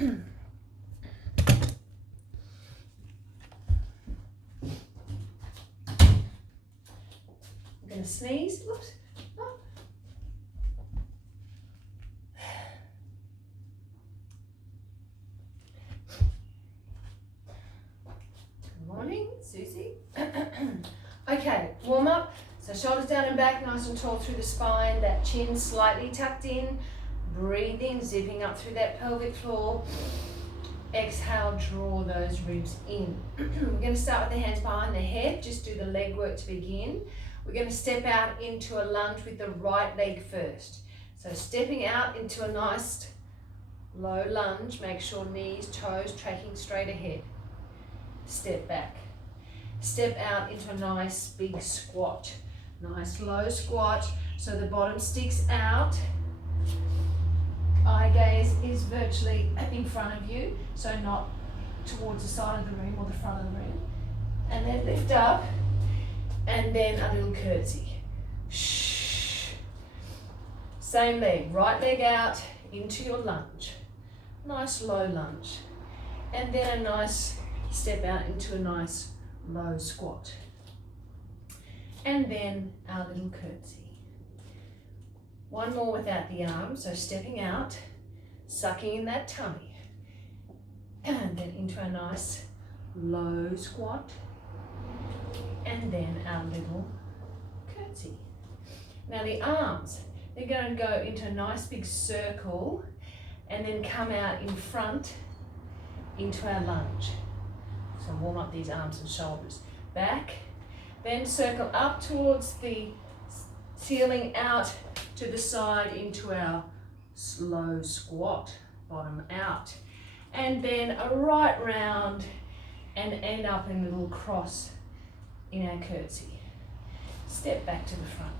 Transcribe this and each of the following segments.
I'm going to sneeze. Whoops. Oh. Good morning, Susie. Okay, warm up. So shoulders down and back, nice and tall through the spine. That chin slightly tucked in. Breathing, zipping up through that pelvic floor. Exhale, draw those ribs in. We're going to start with the hands behind the head. Just do the leg work to begin. We're going to step out into a lunge with the right leg first. So stepping out into a nice low lunge. Make sure knees, toes tracking straight ahead. Step back. Step out into a nice big squat. Nice low squat so the bottom sticks out. Eye gaze is virtually in front of you, so not towards the side of the room or the front of the room. And then lift up, and then a little curtsy. Shh. Same leg, right leg out into your lunge. Nice low lunge. And then a nice step out into a nice low squat. And then our little curtsy. One more without the arms, so stepping out, sucking in that tummy, and then into a nice low squat, and then our little curtsy. Now the arms, they're going to go into a nice big circle, and then come out in front into our lunge. So warm up these arms and shoulders. Back, then circle up towards the ceiling, out to the side into our slow squat, bottom out, and then a right round and end up in a little cross in our curtsy. Step back to the front,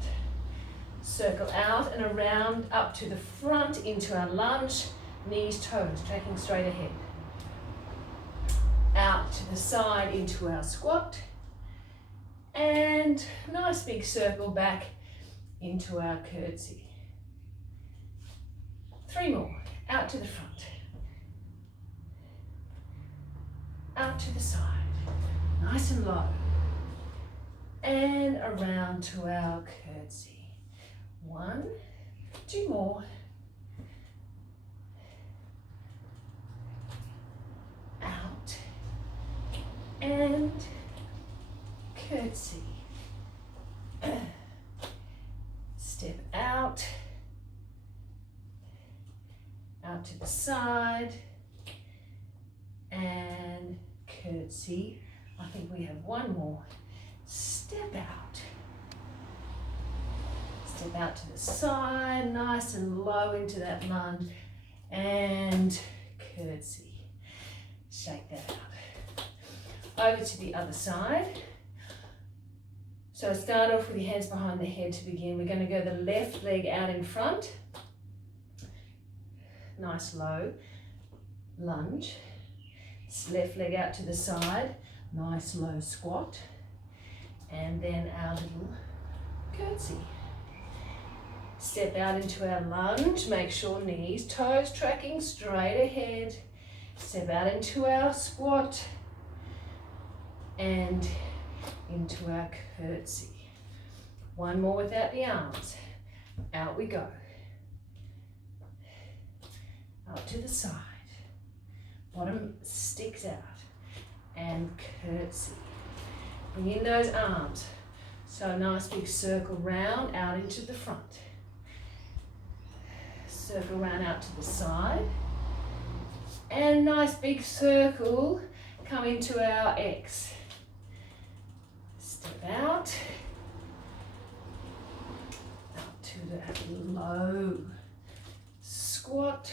circle out and around up to the front into our lunge, knees, toes tracking straight ahead, out to the side into our squat, and nice big circle back into our curtsy. 3 more, out to the front, out to the side, nice and low, and around to our curtsy. 1, 2 more, out, and curtsy. Step out, out to the side, and curtsy. I think we have 1 more. Step out. Step out to the side, nice and low into that lunge, and curtsy. Shake that out. Over to the other side. So start off with your hands behind the head to begin. We're going to go the left leg out in front. Nice low lunge. Left leg out to the side. Nice low squat. And then our little curtsy. Step out into our lunge. Make sure knees, toes tracking straight ahead. Step out into our squat. And into our curtsy. 1 more without the arms. Out we go. Out to the side. Bottom sticks out. And curtsy. Bring in those arms. So a nice big circle round out into the front. Circle round out to the side. And nice big circle come into our X. Step out to the low squat,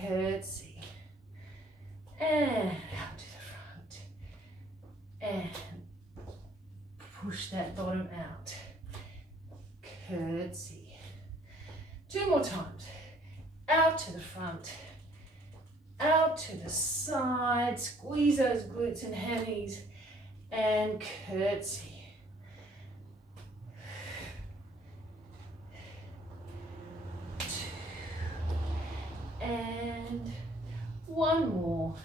curtsy, and out to the front, and push that bottom out, curtsy. 2 more times, out to the front, out to the side, squeeze those glutes and hammies, and curtsy. And One more.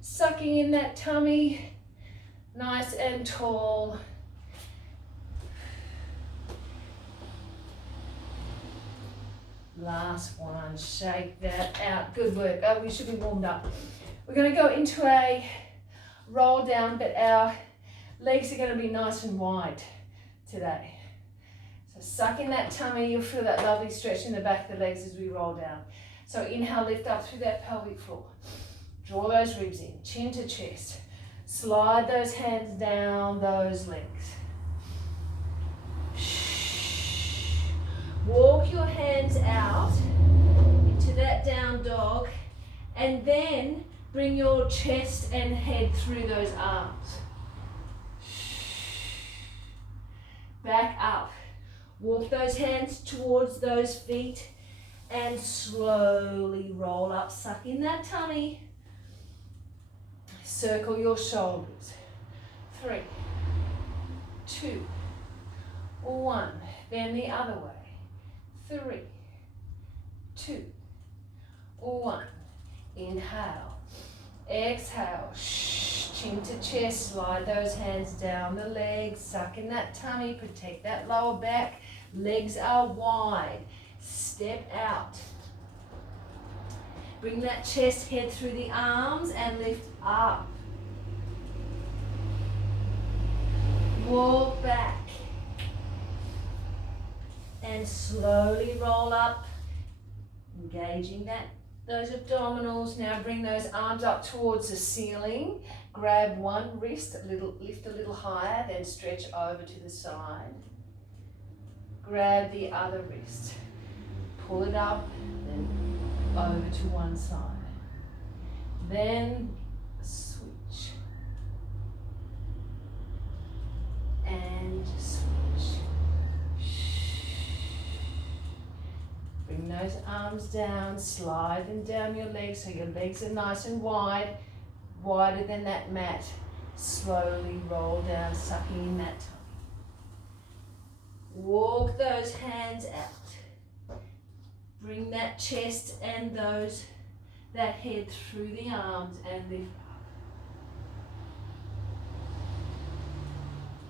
Sucking in that tummy, nice and tall. Last one, shake that out. Good work. Oh, we should be warmed up. We're going to go into a roll down, but our legs are going to be nice and wide today. So suck in that tummy. You'll feel that lovely stretch in the back of the legs as we roll down. So inhale, lift up through that pelvic floor. Draw those ribs in, chin to chest. Slide those hands down those legs. Walk your hands out into that down dog, and then bring your chest and head through those arms. Back up. Walk those hands towards those feet and slowly roll up. Suck in that tummy. Circle your shoulders. 3, 2, 1. Then the other way. 3, 2, 1. Inhale. Exhale. Chin to chest. Slide those hands down the legs. Suck in that tummy. Protect that lower back. Legs are wide. Step out. Bring that chest head through the arms and lift up. Walk back. And slowly roll up, engaging those abdominals. Now bring those arms up towards the ceiling. Grab one wrist, lift a little higher, then stretch over to the side. Grab the other wrist. Pull it up, then over to one side. Then switch. And switch. Bring those arms down, slide them down your legs so your legs are nice and wide, wider than that mat. Slowly roll down, sucking in that tummy. Walk those hands out. Bring that chest and that head through the arms and lift up.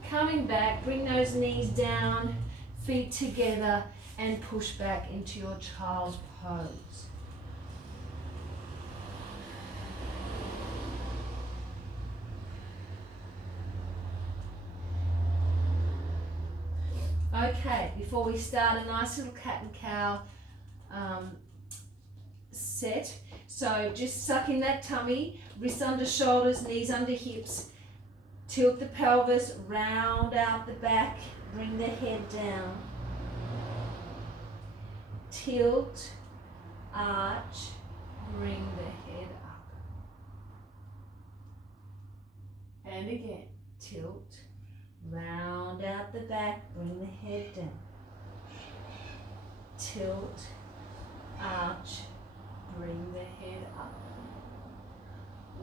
Coming back, bring those knees down, feet together, and push back into your child's pose. Okay, before we start, a nice little cat and cow set. So just suck in that tummy, wrists under shoulders, knees under hips. Tilt the pelvis, round out the back, bring the head down. Tilt, arch, bring the head up. And again, tilt, round out the back, bring the head down. Tilt, arch, bring the head up.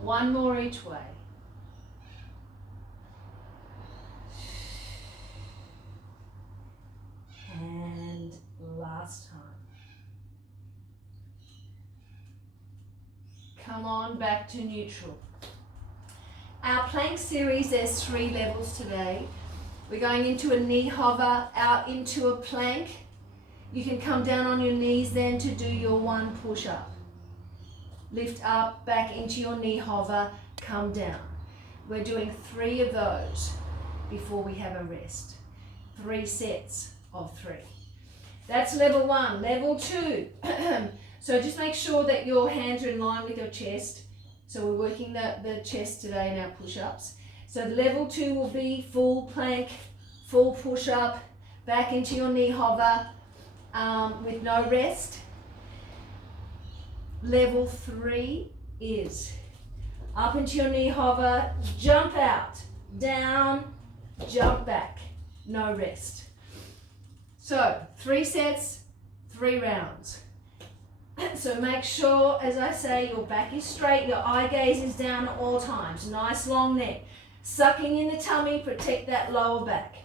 One more each way. And last time. Come on back to neutral. Our plank series, there's 3 levels today. We're going into a knee hover, out into a plank. You can come down on your knees then to do your 1 push-up. Lift up, back into your knee hover, come down. We're doing 3 of those before we have a rest. 3 sets of 3. That's level 1. Level 2. So just make sure that your hands are in line with your chest. So we're working the chest today in our push-ups. So level 2 will be full plank, full push-up, back into your knee hover with no rest. Level 3 is up into your knee hover, jump out, down, jump back, no rest. So 3 sets, 3 rounds. So make sure, as I say, your back is straight, your eye gaze is down at all times. Nice long neck. Sucking in the tummy, protect that lower back.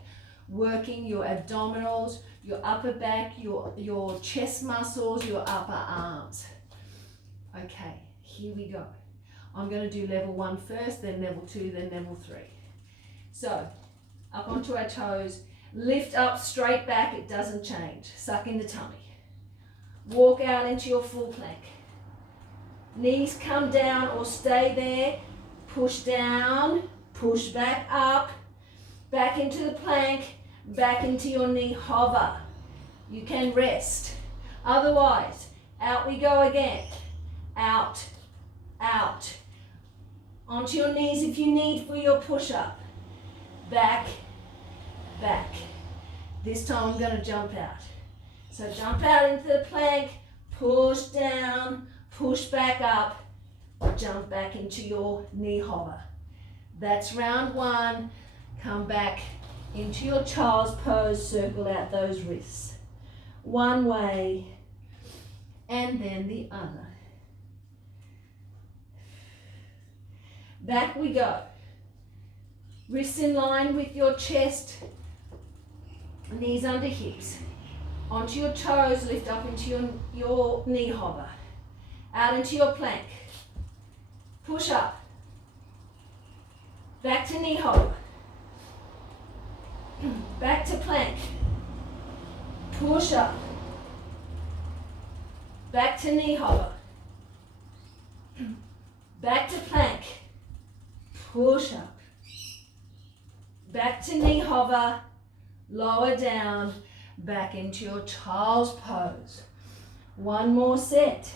Working your abdominals, your upper back, your chest muscles, your upper arms. Okay, Here we go. I'm going to do level 1 first, then level 2, then level 3. So, up onto our toes, lift up, straight back, it doesn't change. Suck in the tummy. Walk out into your full plank. Knees come down or stay there. Push down, push back up, back into the plank, back into your knee hover. You can rest. Otherwise, out we go again. Out, out. Onto your knees if you need for your push-up. Back, back. This time I'm going to jump out. So jump out into the plank, push down, push back up, jump back into your knee hover. That's round 1. Come back into your child's pose, circle out those wrists. One way and then the other. Back we go. Wrists in line with your chest, knees under hips. Onto your toes, lift up into your knee hover. Out into your plank. Push up. Back to knee hover. Back to plank. Push up. Back to knee hover. Back to plank. Push up. Back to knee hover. Lower down. Back into your child's pose. One more set.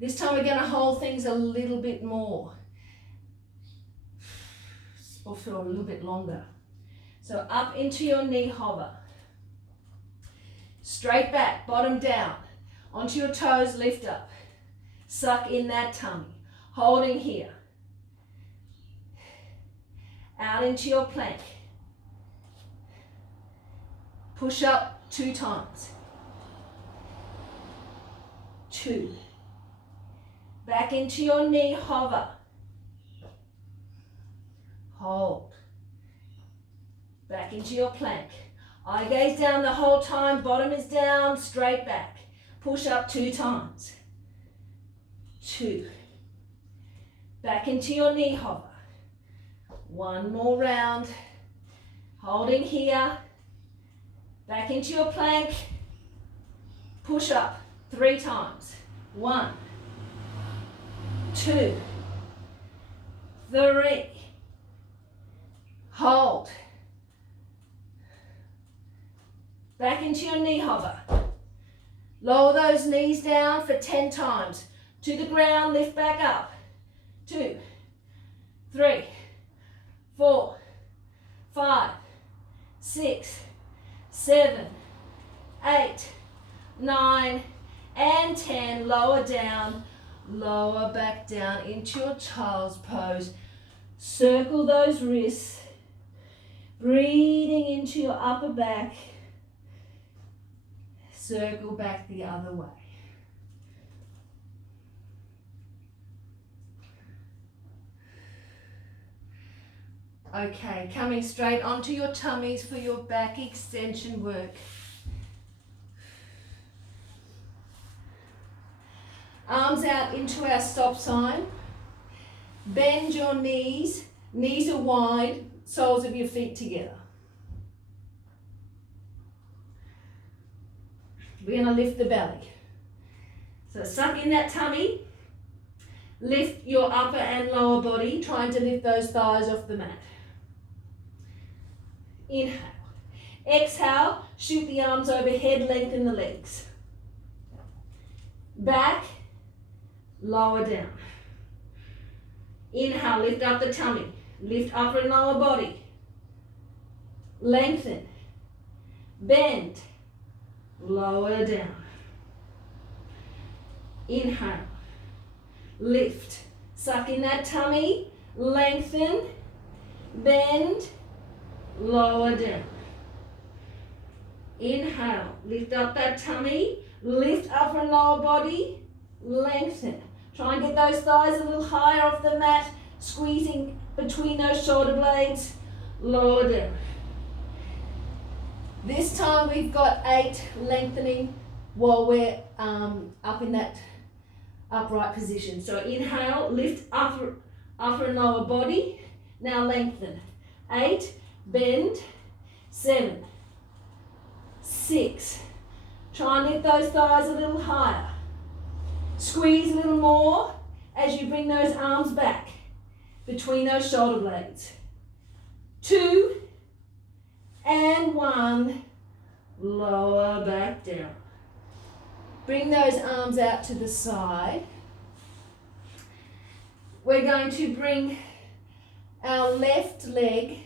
This time we're going to hold things a little bit more. Or for a little bit longer. So up into your knee hover. Straight back, bottom down. Onto your toes, lift up. Suck in that tummy. Holding here. Out into your plank. Push up 2 times. 2. Back into your knee hover. Hold. Back into your plank. Eye gaze down the whole time. Bottom is down, straight back. Push up 2 times. 2. Back into your knee hover. One more round. Holding here. Back into your plank. Push up 3 times. 1, 2, 3. Hold. Back into your knee hover. Lower those knees down for 10 times. To the ground, lift back up. 2, 3, 4, 5, 6, 7, 8, 9, and 10. Lower down, lower back down into your child's pose. Circle those wrists, breathing into your upper back. Circle back the other way. Okay, coming straight onto your tummies for your back extension work. Arms out into our stop sign. Bend your knees. Knees are wide, soles of your feet together. We're going to lift the belly. So suck in that tummy. Lift your upper and lower body, trying to lift those thighs off the mat. Inhale. Exhale, shoot the arms overhead, lengthen the legs. Back, lower down. Inhale, lift up the tummy. Lift upper and lower body. Lengthen. Bend. Lower down. Inhale. Lift. Suck in that tummy. Lengthen. Bend. Lower down. Inhale. Lift up that tummy. Lift upper and lower body. Lengthen. Try and get those thighs a little higher off the mat. Squeezing between those shoulder blades. Lower down. This time we've got 8 lengthening while we're up in that upright position. So inhale, lift upper and lower body. Now lengthen. 8, bend, 7, 6. Try and lift those thighs a little higher. Squeeze a little more as you bring those arms back between those shoulder blades. 2 and 1. Lower back down. Bring those arms out to the side. We're going to bring our left leg,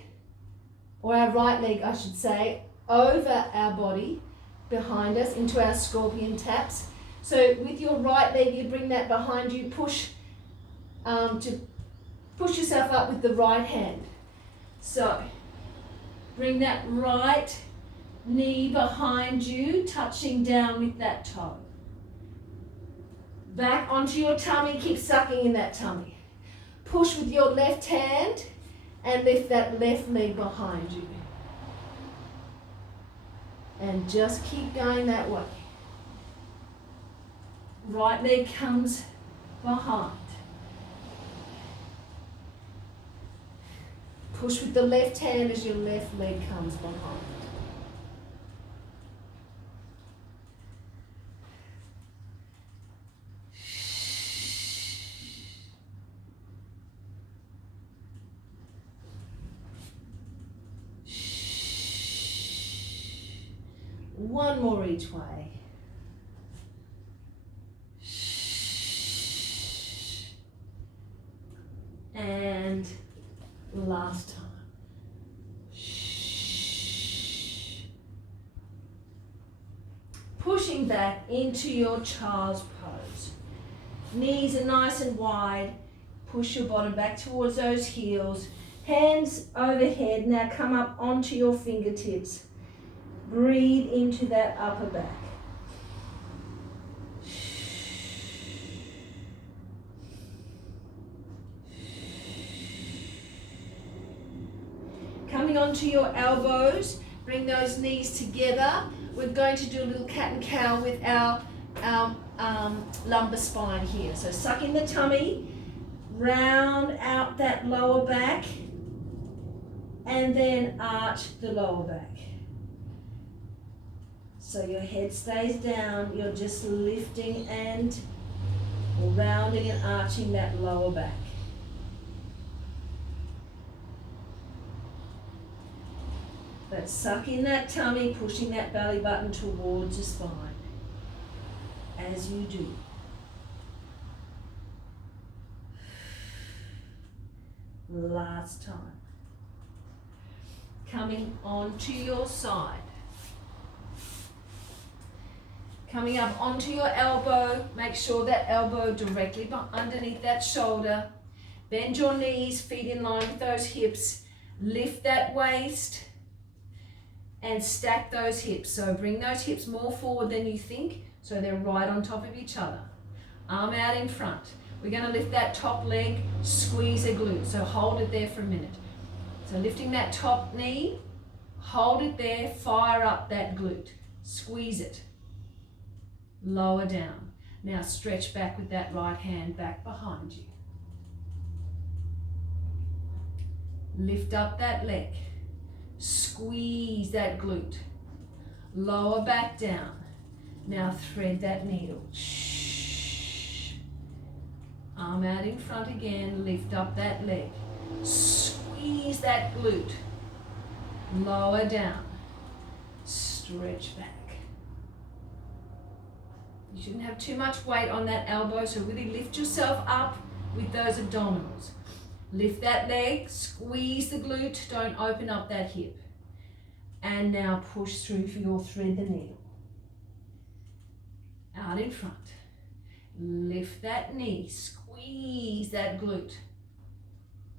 or our right leg I should say, over our body, behind us, into our scorpion taps. So with your right leg, you bring that behind you, push yourself up with the right hand. So bring that right knee behind you, touching down with that toe. Back onto your tummy, keep sucking in that tummy. Push with your left hand and lift that left leg behind you. And just keep going that way. Right leg comes behind. Push with the left hand as your left leg comes behind. One more each way. And last time. Pushing back into your child's pose. Knees are nice and wide. Push your bottom back towards those heels. Hands overhead. Now come up onto your fingertips. Breathe into that upper back. Coming onto your elbows, bring those knees together. We're going to do a little cat and cow with our lumbar spine here. So suck in the tummy, round out that lower back, and then arch the lower back. So your head stays down, you're just lifting and rounding and arching that lower back. But suck in that tummy, pushing that belly button towards the spine as you do. Last time. Coming onto your side. Coming up onto your elbow, make sure that elbow directly underneath that shoulder. Bend your knees, feet in line with those hips. Lift that waist and stack those hips. So bring those hips more forward than you think, so they're right on top of each other. Arm out in front. We're going to lift that top leg, squeeze a glute. So hold it there for a minute. So lifting that top knee, hold it there, fire up that glute. Squeeze it. Lower down. Now stretch back with that right hand back behind you. Lift up that leg. Squeeze that glute. Lower back down. Now thread that needle. Shh. Arm out in front again. Lift up that leg. Squeeze that glute. Lower down. Stretch back. You shouldn't have too much weight on that elbow, so really lift yourself up with those abdominals. Lift that leg, squeeze the glute, don't open up that hip. And now push through for your thread the needle. Out in front. Lift that knee, squeeze that glute.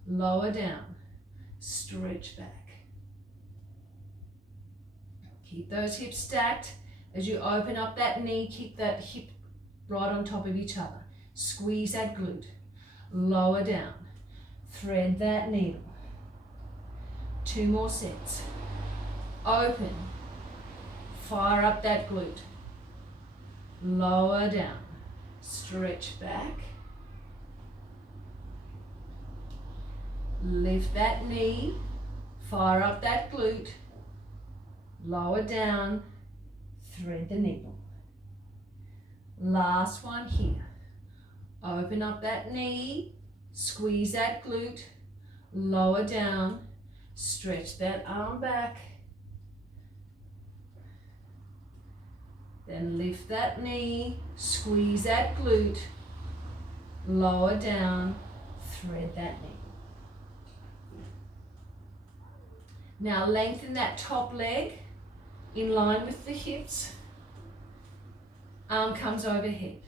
Lower down, stretch back. Keep those hips stacked. As you open up that knee, keep that hip right on top of each other. Squeeze that glute. Lower down. Thread that needle. 2 more sets. Open. Fire up that glute. Lower down. Stretch back. Lift that knee. Fire up that glute. Lower down. Thread the needle. Last one here. Open up that knee. Squeeze that glute. Lower down. Stretch that arm back. Then lift that knee, squeeze that glute, lower down, thread that knee. Now lengthen that top leg in line with the hips. Arm comes overhead.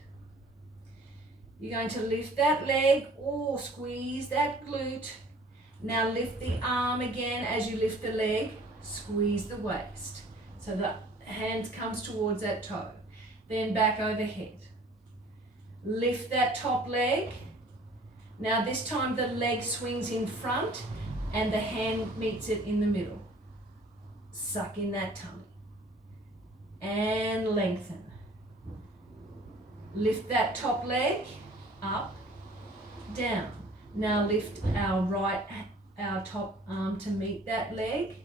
You're going to lift that leg, squeeze that glute. Now lift the arm again as you lift the leg, squeeze the waist. So the hand comes towards that toe. Then back overhead. Lift that top leg. Now this time the leg swings in front and the hand meets it in the middle. Suck in that tummy. And lengthen. Lift that top leg, up, down. Now lift our top arm to meet that leg.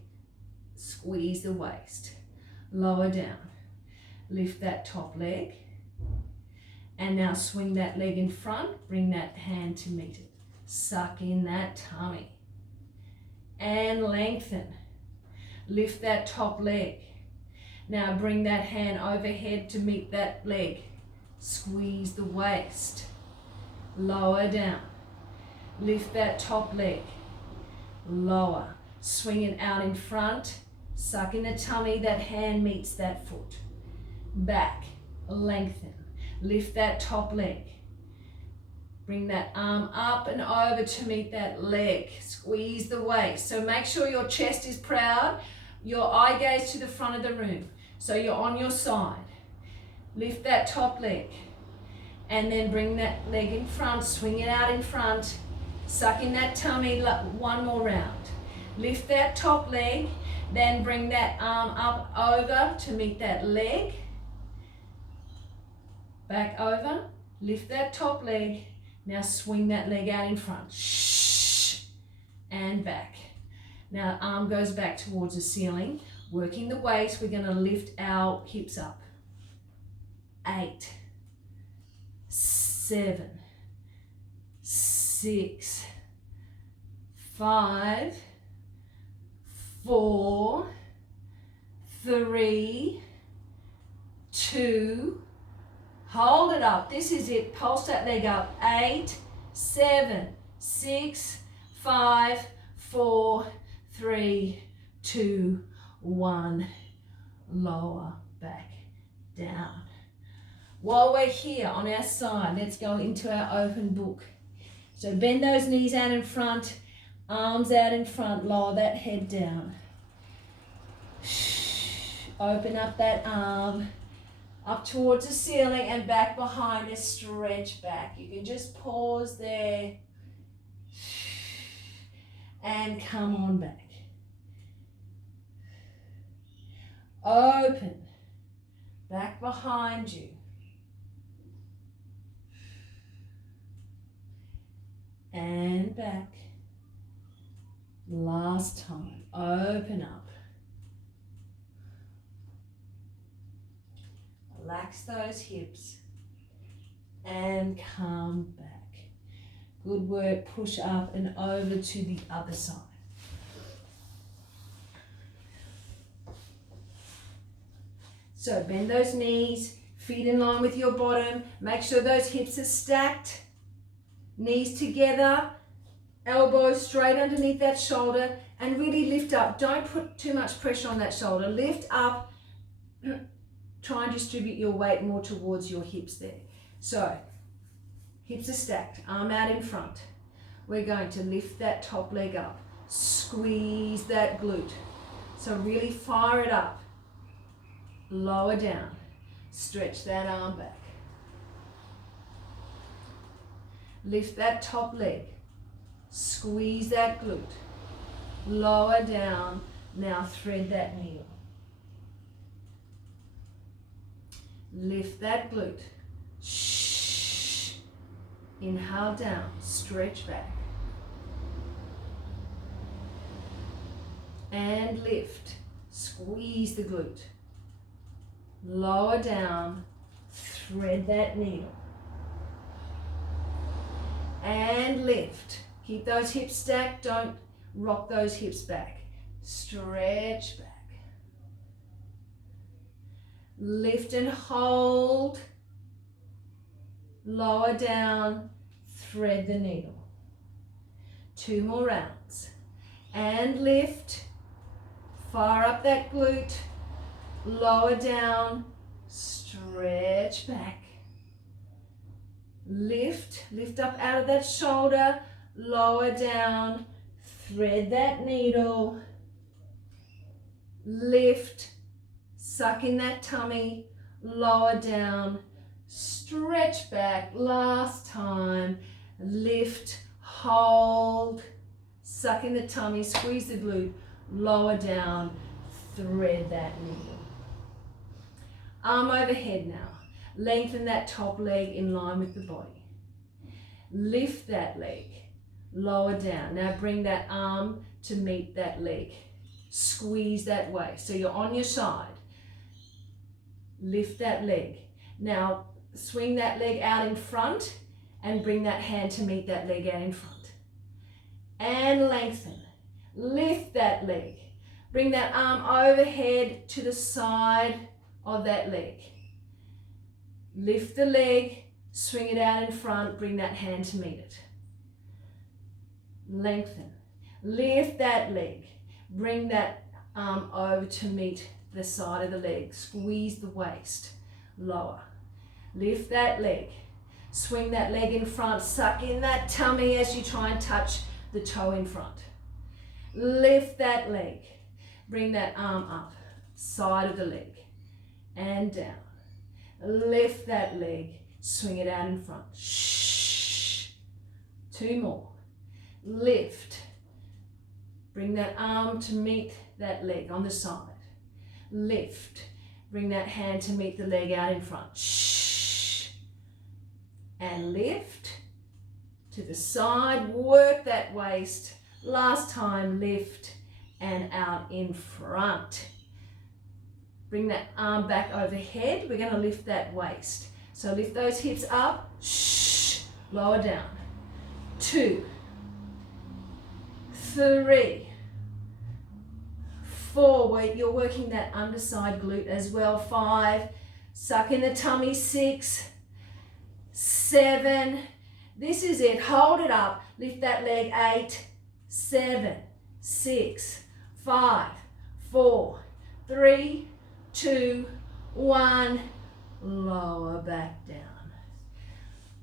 Squeeze the waist. Lower down. Lift that top leg. And now swing that leg in front. Bring that hand to meet it. Suck in that tummy. And lengthen. Lift that top leg. Now bring that hand overhead to meet that leg. Squeeze the waist. Lower down. Lift that top leg. Lower. Swing it out in front. Suck in the tummy. That hand meets that foot. Back. Lengthen. Lift that top leg. Bring that arm up and over to meet that leg. Squeeze the waist. So make sure your chest is proud. Your eye gaze to the front of the room. So you're on your side. Lift that top leg. And then bring that leg in front. Swing it out in front. Suck in that tummy. One more round. Lift that top leg. Then bring that arm up over to meet that leg. Back over. Lift that top leg. Now swing that leg out in front. Shh. And back. Now arm goes back towards the ceiling. Working the waist, we're going to lift our hips up. 8, 7, 6, 5, 4, 3, 2, hold it up. This is it. Pulse that leg up. 8, 7, 6, 5, 4, 3, 2, 1. Lower back down. While we're here on our side, let's go into our open book. So bend those knees out in front, arms out in front, lower that head down. Open up that arm, up towards the ceiling and back behind us, stretch back. You can just pause there and come on back. Open, back behind you. And back. Last time. Open up. Relax those hips. And come back. Good work. Push up and over to the other side. So bend those knees. Feet in line with your bottom. Make sure those hips are stacked. Knees together, elbows straight underneath that shoulder, and really lift up. Don't put too much pressure on that shoulder. Lift up. Try and distribute your weight more towards your hips there. So, hips are stacked, arm out in front. We're going to lift that top leg up. Squeeze that glute. So really fire it up. Lower down. Stretch that arm back. Lift that top leg. Squeeze that glute. Lower down. Now thread that needle. Lift that glute. Shh. Inhale down, stretch back. And lift. Squeeze the glute. Lower down, thread that needle. And lift. Keep those hips stacked, don't rock those hips back. Stretch back. Lift and hold. Lower down, thread the needle. 2 more rounds. And lift. Fire up that glute. Lower down, stretch back. Lift up out of that shoulder. Lower down, thread that needle. Lift, suck in that tummy. Lower down, stretch back. Last time. Lift, hold, suck in the tummy, squeeze the glute. Lower down, thread that needle. Arm overhead now. Lengthen that top leg in line with the body. Lift that leg. Lower down. Now bring that arm to meet that leg. Squeeze that waist. So you're on your side. Lift that leg. Now swing that leg out in front and bring that hand to meet that leg out in front. And lengthen. Lift that leg. Bring that arm overhead to the side of that leg. Lift the leg, swing it out in front, bring that hand to meet it. Lengthen. Lift that leg. Bring that arm over to meet the side of the leg. Squeeze the waist. Lower. Lift that leg. Swing that leg in front. Suck in that tummy as you try and touch the toe in front. Lift that leg. Bring that arm up. Side of the leg. And down. Lift that leg. Swing it out in front. Shh. 2 more. Lift. Bring that arm to meet that leg on the side. Lift. Bring that hand to meet the leg out in front. Shh. And lift to the side. Work that waist. Last time, lift and out in front. Bring that arm back overhead. We're going to lift that waist. So lift those hips up. Shh. Lower down. 2, 3, 4. You're working that underside glute as well. 5. Suck in the tummy. 6, 7. This is it. Hold it up. Lift that leg. 8, 7, 6, 5, 4, 3, 2, 1. Lower back down.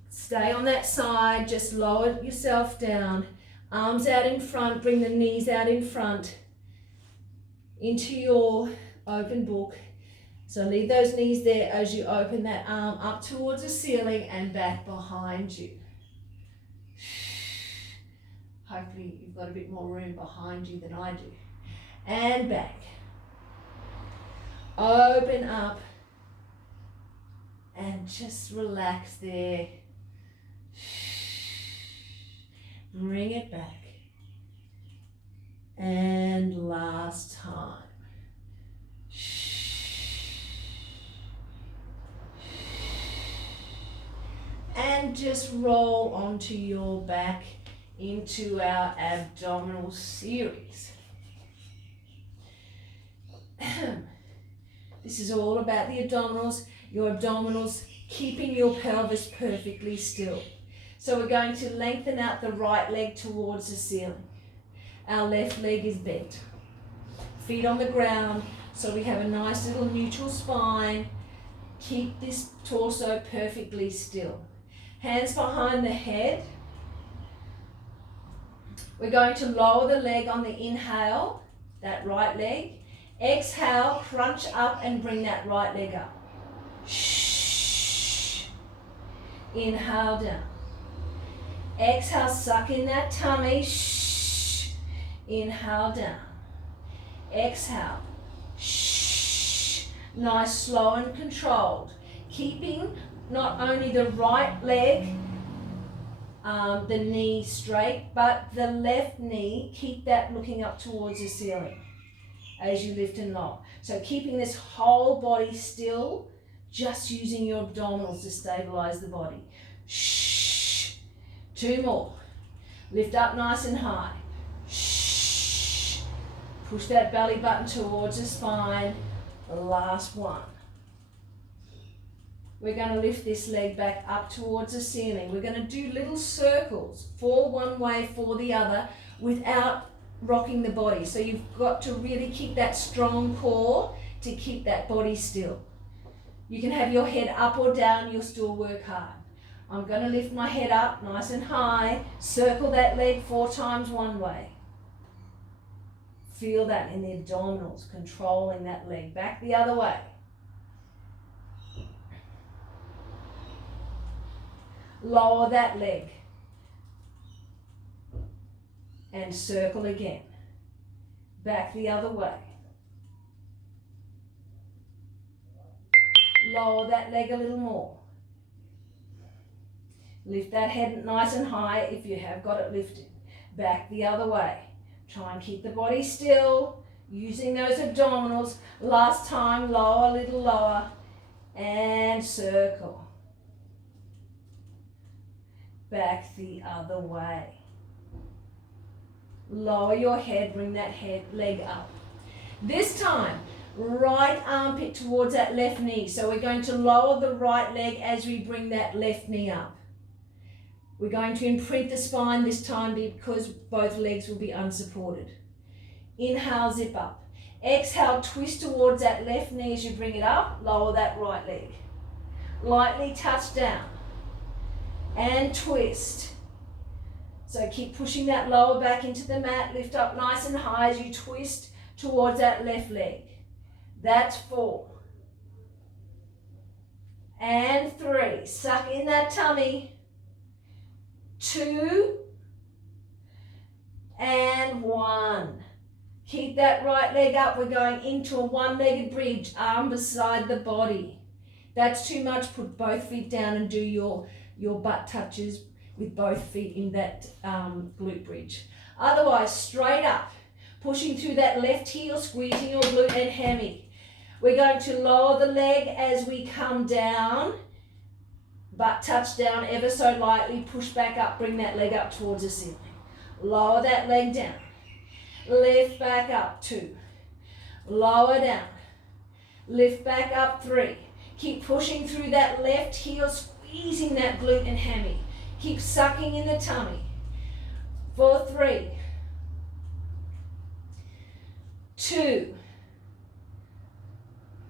Stay on that side. Just lower yourself down. Arms out in front. Bring the knees out in front into your open book. So leave those knees there as you open that arm up towards the ceiling and back behind you. Hopefully you've got a bit more room behind you than I do. And back. Open up. And just relax there. Bring it back. And last time. And just roll onto your back into our abdominal series. This is all about the abdominals, your abdominals, keeping your pelvis perfectly still. So we're going to lengthen out the right leg towards the ceiling. Our left leg is bent. Feet on the ground, so we have a nice little neutral spine. Keep this torso perfectly still. Hands behind the head. We're going to lower the leg on the inhale, that right leg. Exhale, crunch up and bring that right leg up. Shh. Inhale down. Exhale, suck in that tummy. Shh. Inhale down. Exhale. Shh. Nice, slow and controlled. Keeping not only the right leg, the knee straight, but the left knee, keep that looking up towards the ceiling as you lift and lower. So keeping this whole body still, just using your abdominals to stabilize the body. Shh. 2 more. Lift up nice and high. Shh. Push that belly button towards the spine. Last one. We're going to lift this leg back up towards the ceiling. We're going to do little circles, 4 one way, 4 the other, without rocking the body. So you've got to really keep that strong core to keep that body still. You can have your head up or down, you'll still work hard. I'm going to lift my head up nice and high, circle that leg 4 times one way. Feel that in the abdominals, controlling that leg. Back the other way. Lower that leg. And circle again. Back the other way. Lower that leg a little more. Lift that head nice and high if you have got it lifted. Back the other way. Try and keep the body still, using those abdominals. Last time, lower, a little lower, and circle. Back the other way. Lower your head, bring that leg up. This time, right armpit towards that left knee. So we're going to lower the right leg as we bring that left knee up. We're going to imprint the spine this time because both legs will be unsupported. Inhale, zip up. Exhale, twist towards that left knee as you bring it up. Lower that right leg. Lightly touch down. And twist. So keep pushing that lower back into the mat. Lift up nice and high as you twist towards that left leg. That's 4. And 3. Suck in that tummy. 2. And 1. Keep that right leg up. We're going into a one-legged bridge, arm beside the body. That's too much. Put both feet down and do your butt touches with both feet in that glute bridge. Otherwise, straight up, pushing through that left heel, squeezing your glute and hammy. We're going to lower the leg as we come down, butt touch down ever so lightly, push back up, bring that leg up towards the ceiling. Lower that leg down, lift back up, 2, lower down, lift back up, 3. Keep pushing through that left heel, squeezing that glute and hammy. Keep sucking in the tummy. For 3, 2,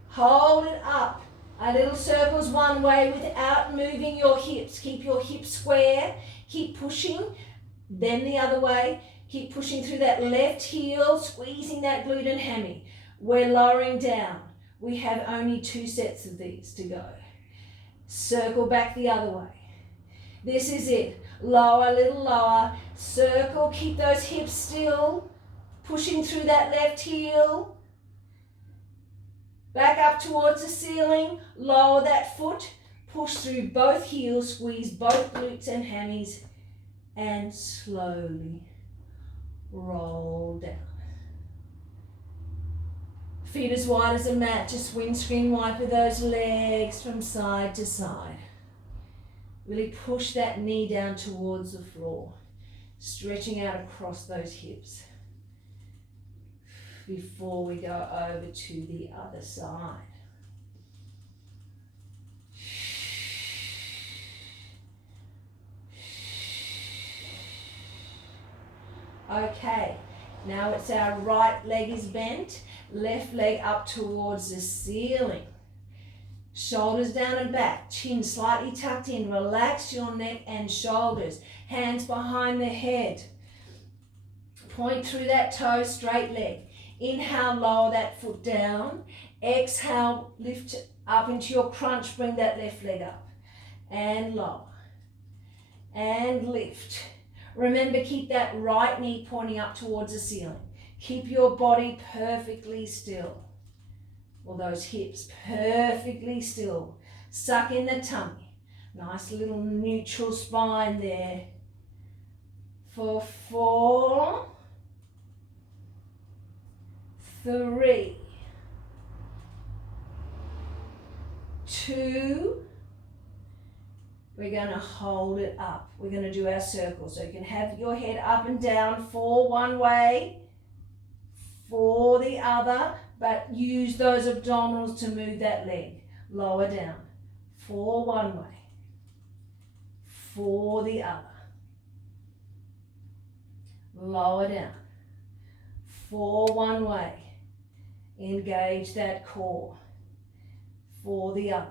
hold it up. A little circles one way without moving your hips. Keep your hips square. Keep pushing. Then the other way. Keep pushing through that left heel, squeezing that glute and hammy. We're lowering down. We have only 2 sets of these to go. Circle back the other way. This is it. Lower, a little lower. Circle. Keep those hips still. Pushing through that left heel. Back up towards the ceiling, lower that foot, push through both heels, squeeze both glutes and hammies, and slowly roll down. Feet as wide as a mat, just windscreen wiper those legs from side to side. Really push that knee down towards the floor, stretching out across those hips. Before we go over to the other side. Okay, now it's our right leg is bent, left leg up towards the ceiling. Shoulders down and back, chin slightly tucked in. Relax your neck and shoulders. Hands behind the head. Point through that toe, straight leg. Inhale, lower that foot down. Exhale, lift up into your crunch, bring that left leg up. And lower. And lift. Remember, keep that right knee pointing up towards the ceiling. Keep your body perfectly still. Or those hips perfectly still. Suck in the tummy. Nice little neutral spine there. For 4, 3, 2, we're going to hold it up. We're going to do our circle. So you can have your head up and down, 4 one way, 4 the other, but use those abdominals to move that leg. Lower down, 4 one way, 4 the other. Lower down, 4 one way. Engage that core, 4 the other.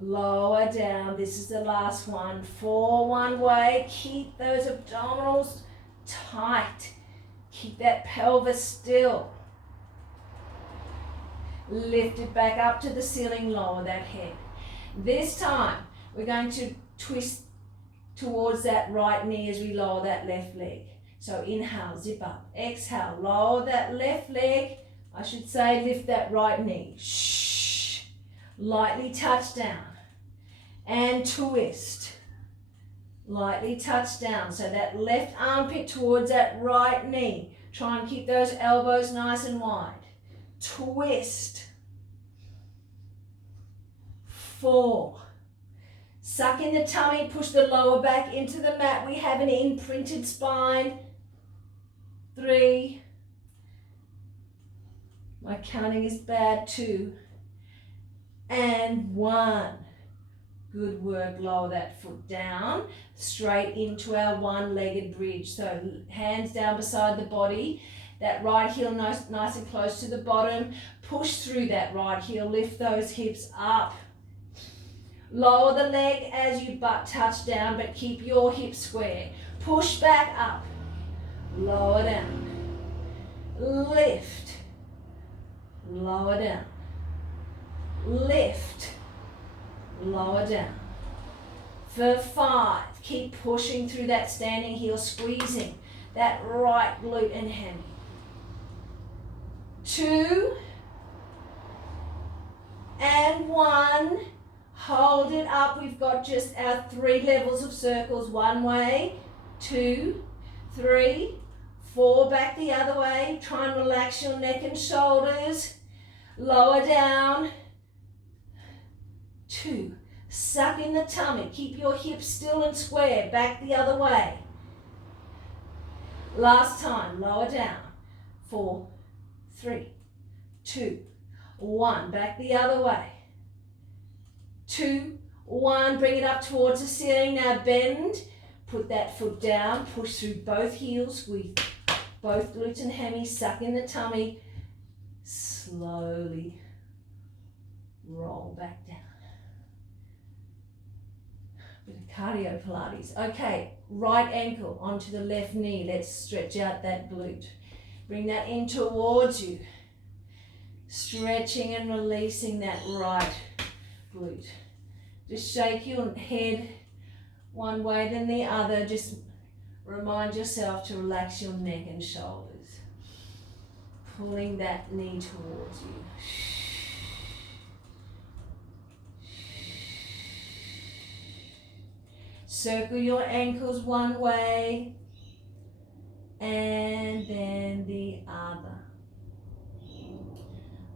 Lower down, this is the last one, 4 one way. Keep those abdominals tight. Keep that pelvis still. Lift it back up to the ceiling, lower that head. This time, we're going to twist towards that right knee as we lower that left leg. So inhale, zip up. Exhale, lower that left leg. I should say lift that right knee. Shh. Lightly touch down. And twist. Lightly touch down. So that left armpit towards that right knee. Try and keep those elbows nice and wide. Twist. 4. Suck in the tummy, push the lower back into the mat. We have an imprinted spine. 3. My counting is bad. 2. And 1. Good work. Lower that foot down, straight into our one-legged bridge. So hands down beside the body. That right heel nice and close to the bottom. Push through that right heel. Lift those hips up. Lower the leg as you butt touch down, but keep your hips square. Push back up. Lower down. Lift. Lower down. Lift. Lower down. For 5, keep pushing through that standing heel, squeezing that right glute and hammy. 2 and 1. Hold it up. We've got just our 3 levels of circles. 1 way, 2, 3, 4 back the other way. Try and relax your neck and shoulders. Lower down. 2. Suck in the tummy. Keep your hips still and square. Back the other way. Last time. Lower down. 4, 3, 2, 1. Back the other way. 2, 1. Bring it up towards the ceiling. Now bend. Put that foot down. Push through both heels. Squeeze both glutes and hammies. Suck in the tummy. Slowly roll back down. Bit of cardio Pilates. Okay, right ankle onto the left knee. Let's stretch out that glute. Bring that in towards you. Stretching and releasing that right glute. Just shake your head one way then the other. Just remind yourself to relax your neck and shoulders. Pulling that knee towards you. Circle your ankles one way and then the other.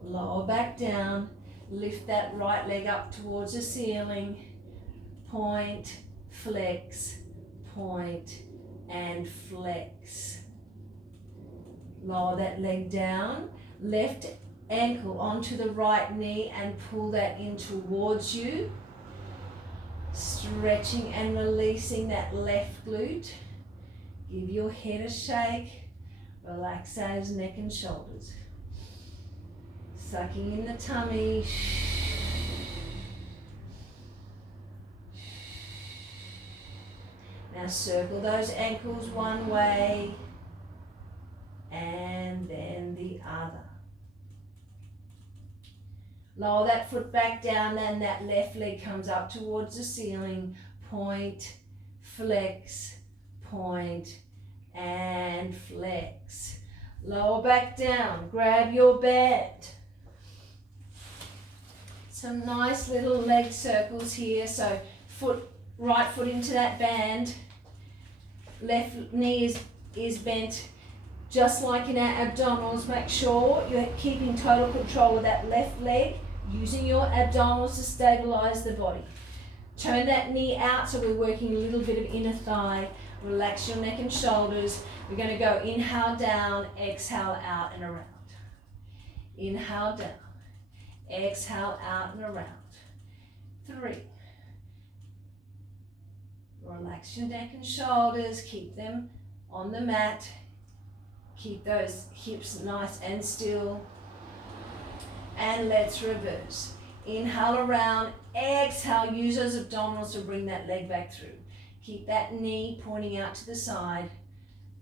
Lower back down. Lift that right leg up towards the ceiling. Point, flex, point, and flex. Lower that leg down. Left ankle onto the right knee and pull that in towards you. Stretching and releasing that left glute. Give your head a shake. Relax those neck and shoulders. Sucking in the tummy. Now circle those ankles one way and then the other. Lower that foot back down, then that left leg comes up towards the ceiling. Point, flex, point, and flex. Lower back down, grab your bed. Some nice little leg circles here. So right foot into that band. Left knee is bent. Just like in our abdominals, make sure you're keeping total control of that left leg, using your abdominals to stabilize the body. Turn that knee out, so we're working a little bit of inner thigh. Relax your neck and shoulders. We're going to go inhale down, exhale out and around. Inhale down, exhale out and around. 3. Relax your neck and shoulders, keep them on the mat. Keep those hips nice and still. And let's reverse. Inhale around, exhale, use those abdominals to bring that leg back through. Keep that knee pointing out to the side.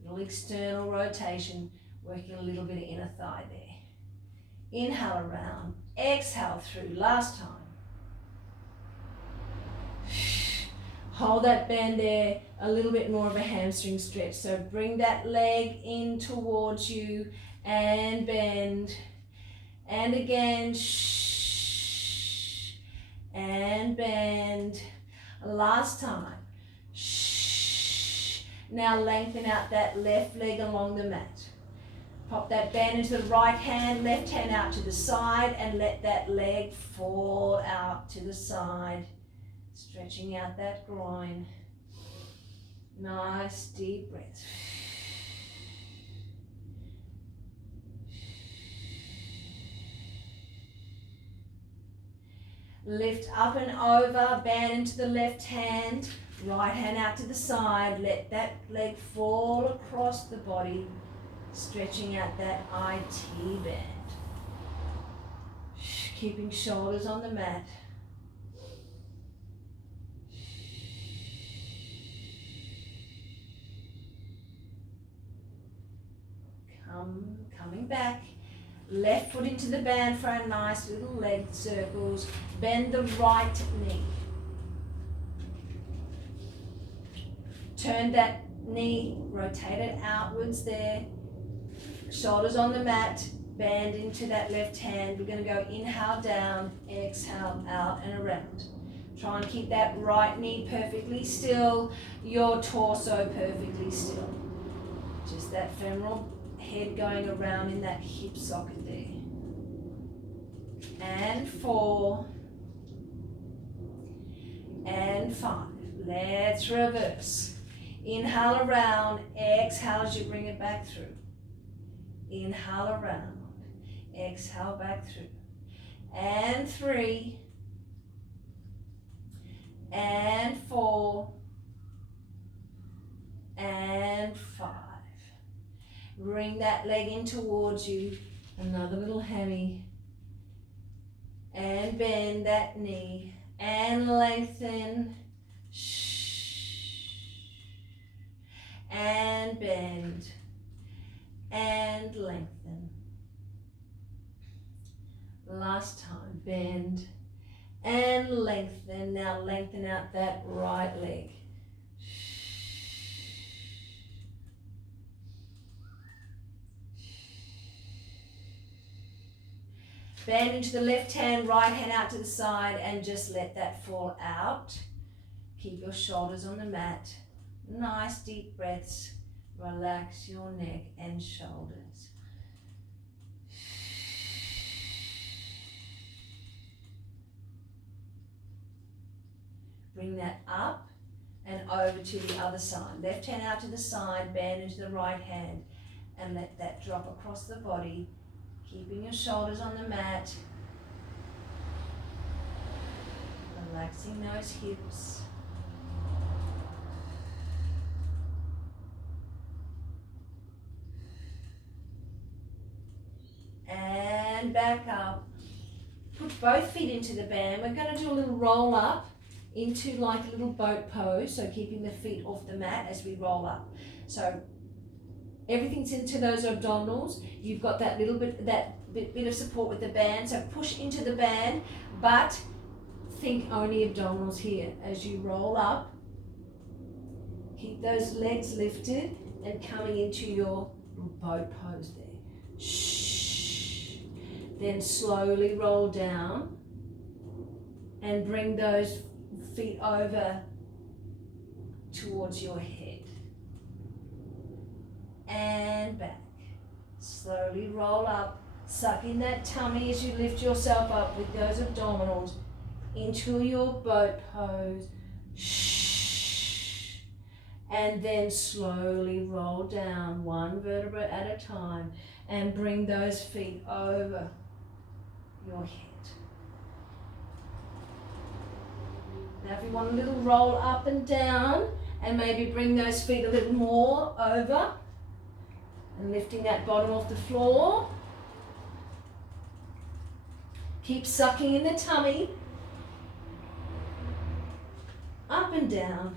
Little external rotation, working a little bit of inner thigh there. Inhale around, exhale through, last time. Hold that bend there, a little bit more of a hamstring stretch. So bring that leg in towards you and bend. And again, and bend. Last time. Now lengthen out that left leg along the mat. Pop that band into the right hand, left hand out to the side, and let that leg fall out to the side. Stretching out that groin. Nice deep breath. Lift up and over, band into the left hand, right hand out to the side. Let that leg fall across the body, stretching out that IT band. Keeping shoulders on the mat. Coming back. Left foot into the band for a nice little leg circles. Bend the right knee. Turn that knee, rotate it outwards there. Shoulders on the mat, band into that left hand. We're going to go inhale down, exhale out and around. Try and keep that right knee perfectly still, your torso perfectly still. Just that femoral head going around in that hip socket there. And 4. And 5. Let's reverse. Inhale around, exhale as you bring it back through. Inhale around, exhale back through. And 3. And 4. And 5. Bring that leg in towards you. Another little hammy. And bend that knee. And lengthen. And bend. And lengthen. Last time. Bend. And lengthen. Now lengthen out that right leg. Bend into the left hand, right hand out to the side, and just let that fall out. Keep your shoulders on the mat. Nice deep breaths. Relax your neck and shoulders. Bring that up and over to the other side. Left hand out to the side, bend into the right hand, and let that drop across the body. Keeping your shoulders on the mat. Relaxing those hips. And back up. Put both feet into the band. We're going to do a little roll up into like a little boat pose. So keeping the feet off the mat as we roll up. So everything's into those abdominals. You've got that little bit, bit of support with the band. So push into the band, but think only abdominals here as you roll up. Keep those legs lifted and coming into your boat pose there. Shh. Then slowly roll down. and bring those feet over towards your head. And back. Slowly roll up, suck in that tummy as you lift yourself up with those abdominals into your boat pose. Shh. And then slowly roll down one vertebra at a time and bring those feet over your head. Now if you want a little roll up and down and maybe bring those feet a little more over and lifting that bottom off the floor. Keep sucking in the tummy. Up and down.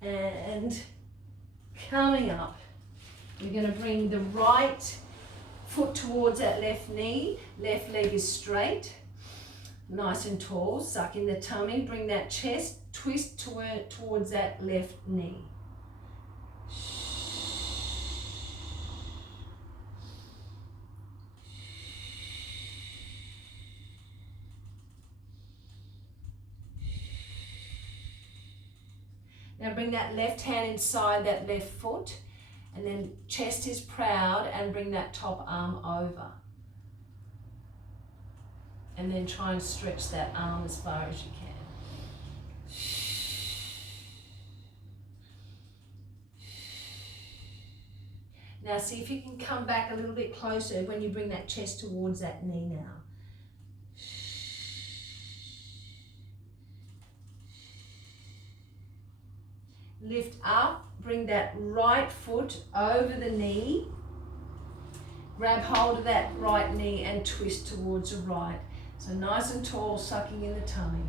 And coming up. You're going to bring the right foot towards that left knee. Left leg is straight. Nice and tall. Suck in the tummy. Bring that chest twist towards that left knee. Now bring that left hand inside that left foot, and then chest is proud, and bring that top arm over. And then try and stretch that arm as far as you can. Now see if you can come back a little bit closer when you bring that chest towards that knee now. Lift up, bring that right foot over the knee. Grab hold of that right knee and twist towards the right. So nice and tall, sucking in the tummy.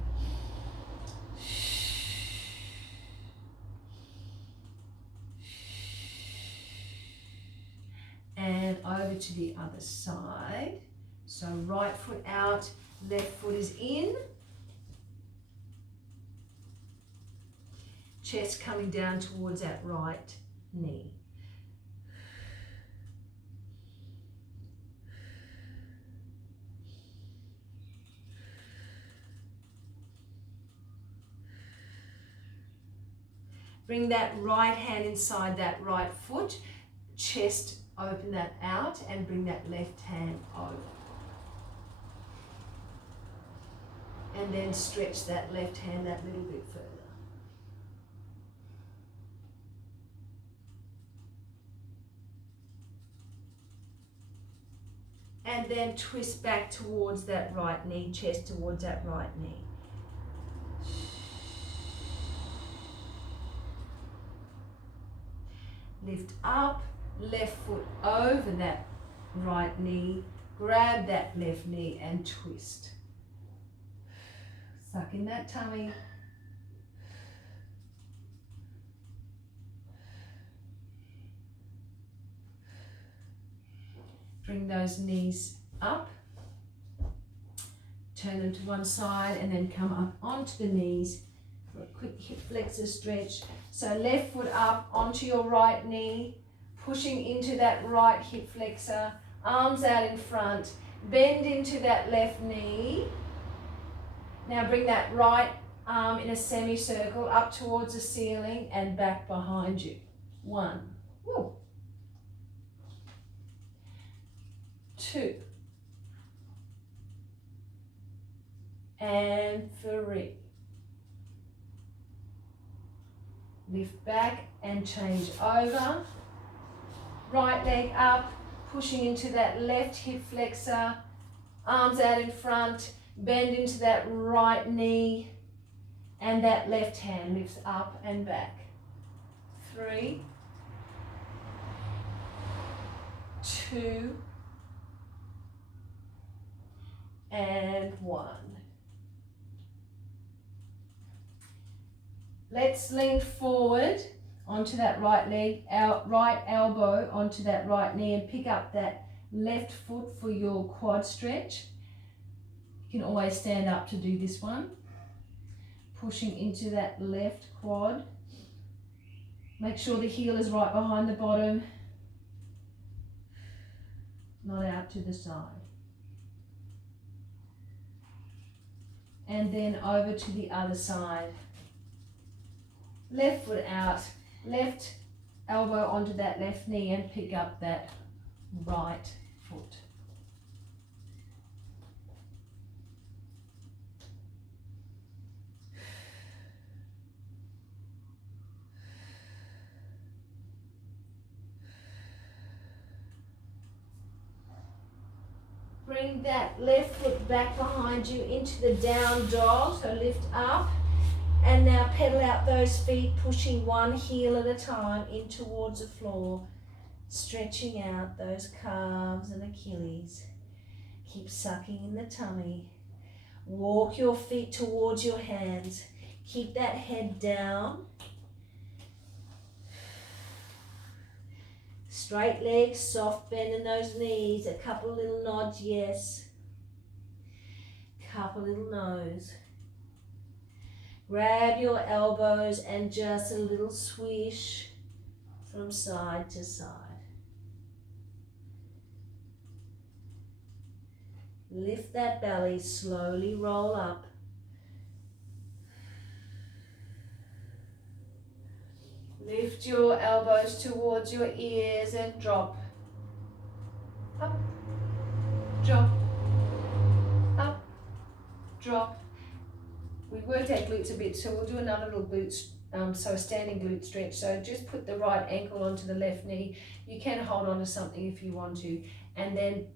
And over to the other side. So right foot out, left foot is in. Chest coming down towards that right knee. Bring that right hand inside that right foot, chest open that out, and bring that left hand over. And then stretch that left hand that little bit further. And then twist back towards that right knee, chest towards that right knee. Lift up, left foot over that right knee, grab that left knee and twist. Suck in that tummy. Bring those knees up, turn them to one side and then come up onto the knees for a quick hip flexor stretch. So left foot up onto your right knee, pushing into that right hip flexor, arms out in front, bend into that left knee. Now bring that right arm in a semicircle up towards the ceiling and back behind you. 1. Woo. 2. And 3. Lift back and change over. Right leg up, pushing into that left hip flexor, arms out in front, bend into that right knee, and that left hand lifts up and back. 3, 2, and 1. Let's lean forward onto that right leg, right elbow onto that right knee, and pick up that left foot for your quad stretch. You can always stand up to do this one. Pushing into that left quad. Make sure the heel is right behind the bottom, not out to the side. and then over to the other side. Left foot out, left elbow onto that left knee and pick up that right foot. Bring that left foot back behind you into the down dog, so lift up. And now pedal out those feet, pushing one heel at a time in towards the floor, stretching out those calves and Achilles. Keep sucking in the tummy. Walk your feet towards your hands. Keep that head down. Straight legs, soft bend in those knees. A couple little nods, yes. Couple little no's. Grab your elbows and just a little swish from side to side. Lift that belly, slowly roll up. Lift your elbows towards your ears and drop. Up, drop, up, drop. We worked our glutes a bit, so we'll do another little glute, so a standing glute stretch. So just put the right ankle onto the left knee. You can hold on to something if you want to, and then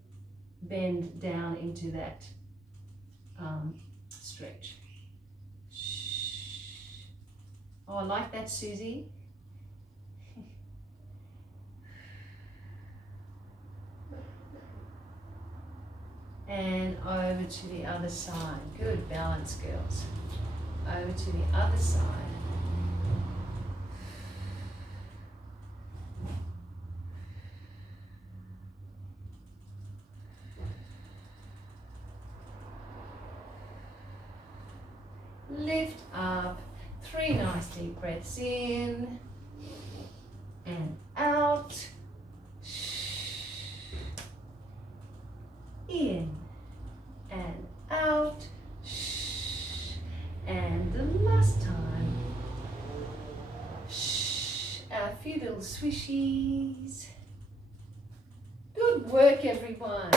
bend down into that stretch. Oh, I like that, Susie. And over to the other side. Good balance, girls. Over to the other side. Lift up. 3 nice deep breaths in and out. In and out. And the last time. A few little swishies. Good work, everyone.